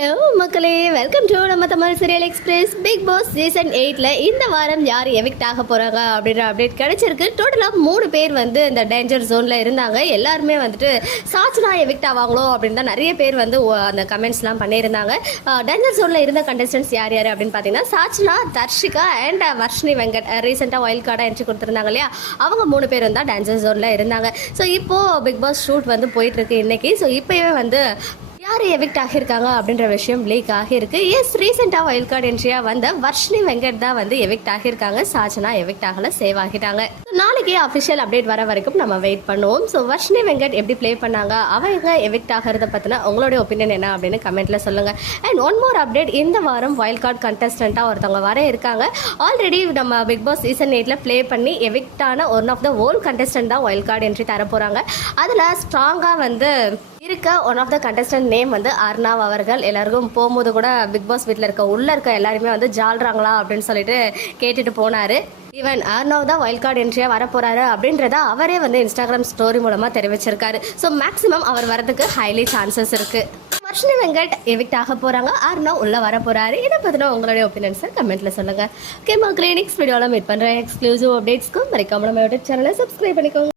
Hello மக்களே, welcome to நம்ம Tamil serial express. Bigg Boss season 8ல் இந்த வாரம் யார் எவிக்ட் ஆக போகிறாங்க அப்படின்ற அப்டேட் கிடைச்சிருக்கு. டோட்டலாக 3 பேர் வந்து இந்த டேஞ்சர் ஜோனில் இருந்தாங்க. எல்லாருமே வந்துட்டு சாச்சனா எவிக்ட் ஆவாங்களோ அப்படின்னு தான் நிறைய பேர் வந்து அந்த கமெண்ட்ஸ்லாம் பண்ணியிருந்தாங்க. டேஞ்சர் ஜோனில் இருந்த கண்டஸ்டன்ஸ் யார் யார் அப்படின்னு பார்த்தீங்கன்னா சாச்சனா, தர்ஷிகா அண்ட் வர்ஷினி வெங்கட் ரீசெண்டாக வைல்ட் கார்டாக என்ட்ரி கொடுத்துருந்தாங்க இல்லையா, அவங்க 3 பேர் வந்து டேஞ்சர் ஜோனில் இருந்தாங்க. ஸோ இப்போது பிக் பாஸ் ஷூட் வந்து போயிட்டுருக்கு இன்னைக்கு. ஸோ இப்போவே வந்து யார் எவிக்ட் ஆகியிருக்காங்க அப்படின்ற விஷயம் லீக் ஆகியிருக்கு. எஸ், ரீசெண்டாக வைல்ட் கார்டு என்ட்ரியாக வந்த வர்ஷினி வெங்கட் தான் வந்து எவிக்ட் ஆகியிருக்காங்க. சாச்சனா எவிக்ட் ஆகல, சேவ் ஆகிட்டாங்க. நாளைக்கே அஃபிஷியல் அப்டேட் வர வரைக்கும் நம்ம வெயிட் பண்ணுவோம். ஸோ வர்ஷினி வெங்கட் எப்படி ப்ளே பண்ணாங்க, அவங்க எவிக்ட் ஆகிறத பற்றின உங்களுடைய ஒப்பீனியன் என்ன அப்படின்னு கமெண்ட்டில் சொல்லுங்கள். அண்ட் ஒன் மோர் அப்டேட், இந்த வாரம் வைல்ட் கார்டு கண்டஸ்டண்ட்டாக ஒருத்தவங்க வர இருக்காங்க. ஆல்ரெடி நம்ம பிக் பாஸ் சீசன் 8ல் ப்ளே பண்ணி எவிக்டான one of the old contestant தான் வைல்ட் கார்டு என்ட்ரி தர போகிறாங்க. அதில் ஸ்ட்ராங்காக வந்து இருக்க one of the contestant name வந்து அர்ணவ் அவர்கள். எல்லாருக்கும் போகும்போது கூட பிக் பாஸ் வீட்டில் உள்ள இருக்க எல்லாருமே வந்து ஜால்றாங்களா அப்படின்னு சொல்லிட்டு கேட்டுட்டு போனார். ஈவன் அர்ணவ் தான் வைல்ட் கார்டு என்ட்ரியாக வரப்போறாரு அப்படின்றத அவரே வந்து இன்ஸ்டாகிராம் ஸ்டோரி மூலமாக தெரிவிச்சிருக்காரு. ஸோ மேக்ஸிமம் அவர் வரதுக்கு ஹைலி சான்சஸ் இருக்கு. வர்ஷினி வெங்கட் எவிக்ட் ஆக போறாங்க, அர்ணவ் உள்ள வர போறாரு. இதை பத்தின உங்களுடைய ஒப்பீனியன்ஸை கமெண்ட்ல சொல்லுங்க. ஓகே மக்களே, நெக்ஸ்ட் வீடியோவில் மீட் பண்றேன். எக்ஸ்க்ளூசிவ் அப்டேட்ஸ்க்கும் மறக்காம நம்ம யூடியூப் சேனலை சப்ஸ்கிரைப் பண்ணிக்கோங்க.